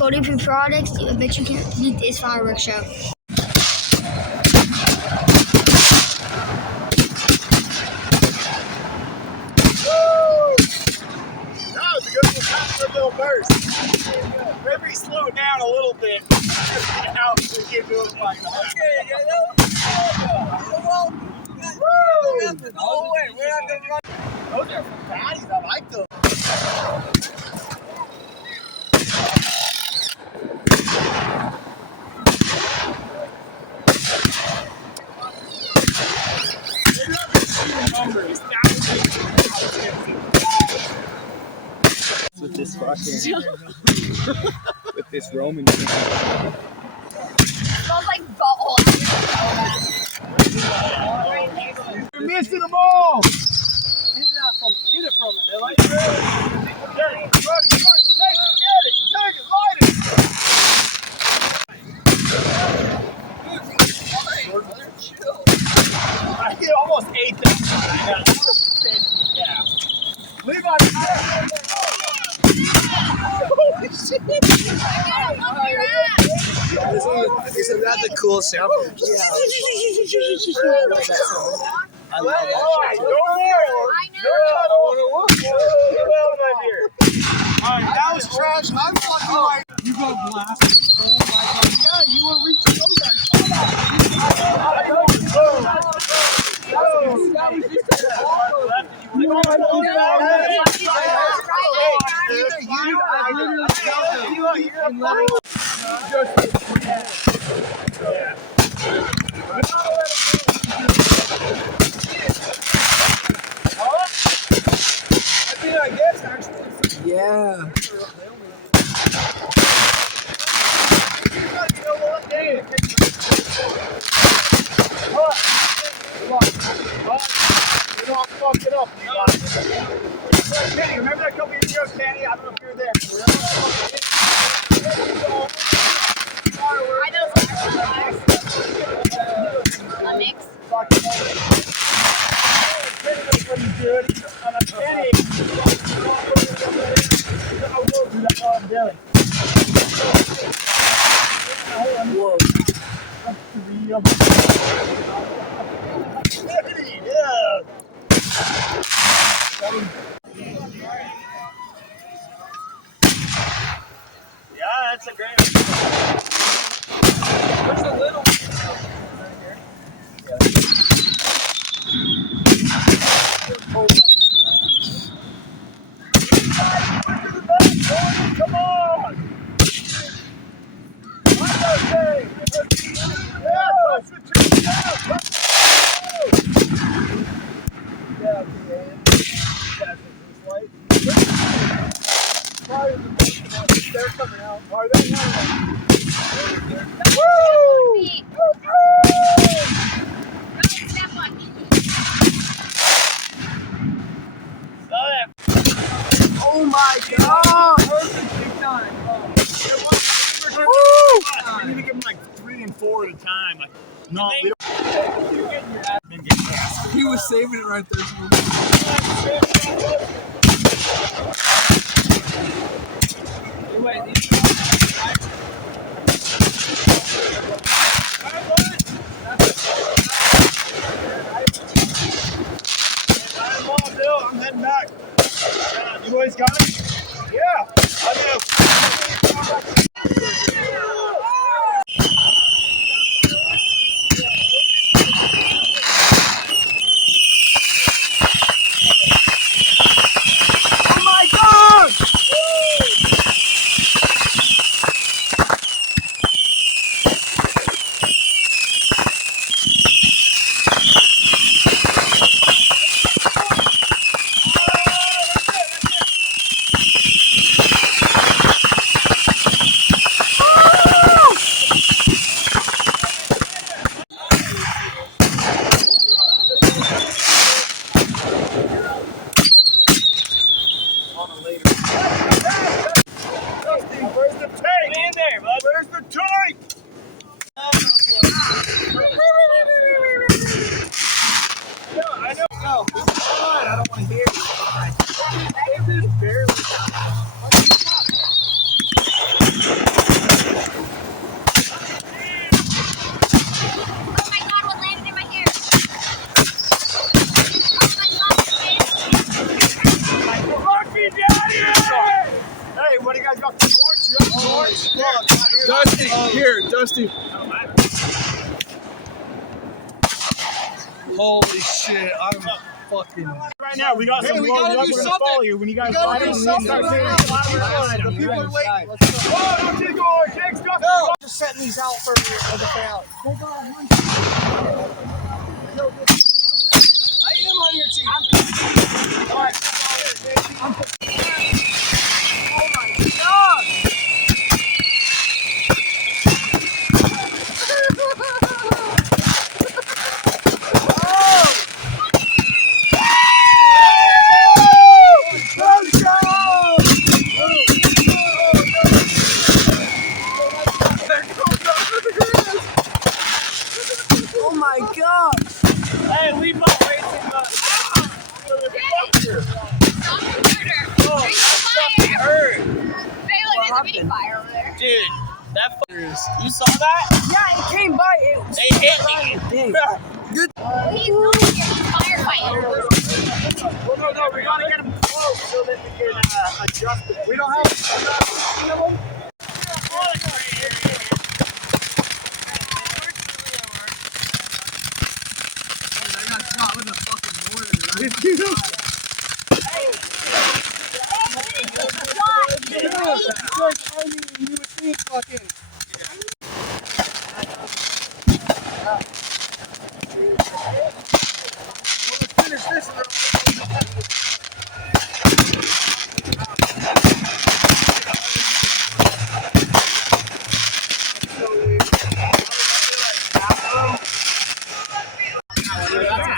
cruelty-free products. I bet you can't beat this fireworks show. That was a good one. That was a little burst. Maybe slow it down a little bit. Out to get to it like that. Oh, wait, we're not going to run. Those are fatties. I like those. With this fucking with this Roman thing. Smells like butthole. You're missing them all! Get it from it. They like it. Get it, light it! I almost ate that. Yeah. Leave on it. Holy shit! Isn't that the cool sound? Yeah. I love that shit. Alright, that was trash. I'm fucking like. You got blasted. Oh my god. Yeah, you were reaching over there. Yeah. Fuck it up. Kenny, remember that couple years ago, Kenny? I don't know if you were there. I know a mix. Kenny knows what he's doing. Kenny. I will do that while I'm doing. Whoa. That's 3 of them. Yeah. Yeah, that's a great one. Where's the little one? Right here. Come on! They're coming out. Are they now? Woo! Oh my god! Big time. Woo! I need to give them like 3 and 4 at a time. Like, no, we don't. He was saving it right there. I'm heading back. You boys got it? Yeah, I do. Oh my God! Dusty, here, Dusty. Holy shit, I'm fucking. Right now, we got some loaded up. We're gonna follow you when you guys gotta fight. do something. The people are waiting. Oh, don't take going. Take stuff. No, just setting these out for the crowd. I am on your team. All right. Oh my God. Oh my God! Hey, leave my racing button. Fire over there. Dude, that you saw that? Yeah, it came by. They hit me. Good. He's not here. He's firefighter. Well, no, we gotta get him close so that we can adjust it. We don't have them. I got shot with a fucking mortar. You would think fucking. Let's finish this.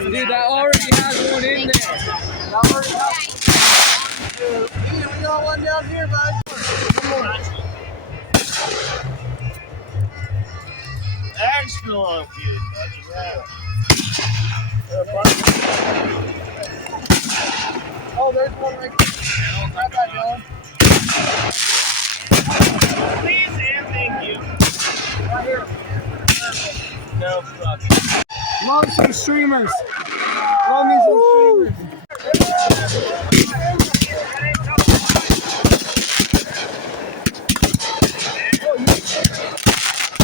Dude, that already has one in there. We got one down here, bud. Excellent, dude. Yeah. Oh, there's one right there. Grab that, Dylan. Please and thank you. Right here. No fuck. Love some streamers. Love me some streamers.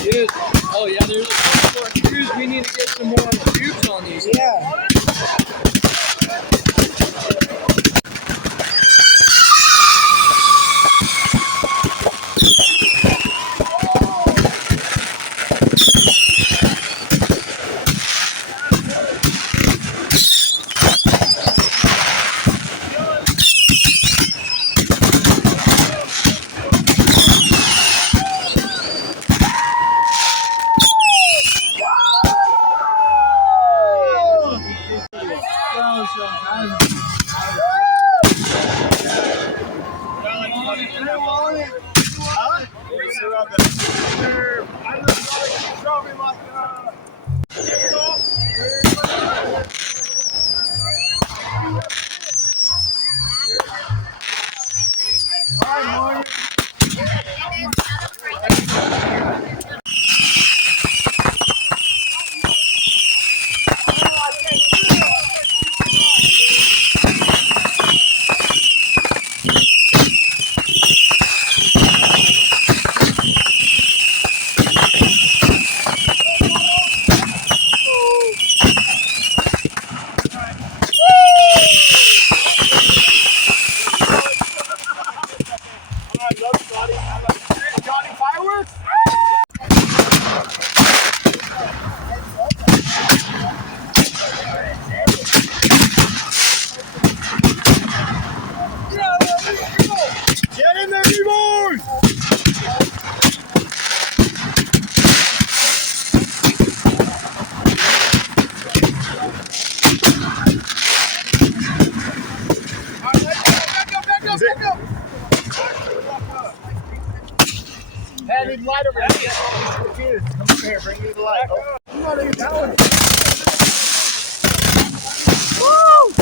Dude, oh yeah, there's more screws. We need to get some more tubes on these. Yeah. Fireworks? Get in there, boys! Back up! Hey, I need light over here. Come over here, bring me the light. Oh. I'm not even telling. Woo!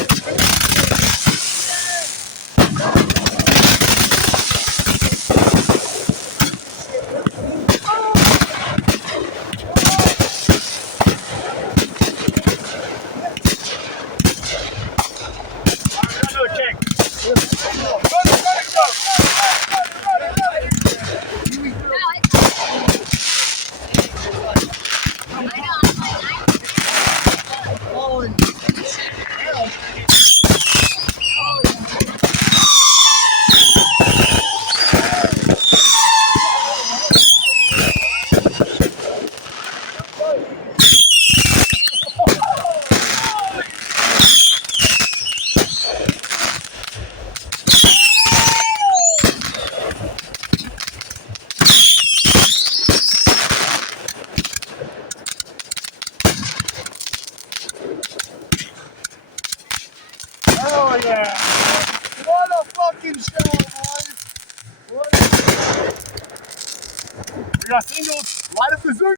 Another kick. Go. We got singles. Light up the zoom.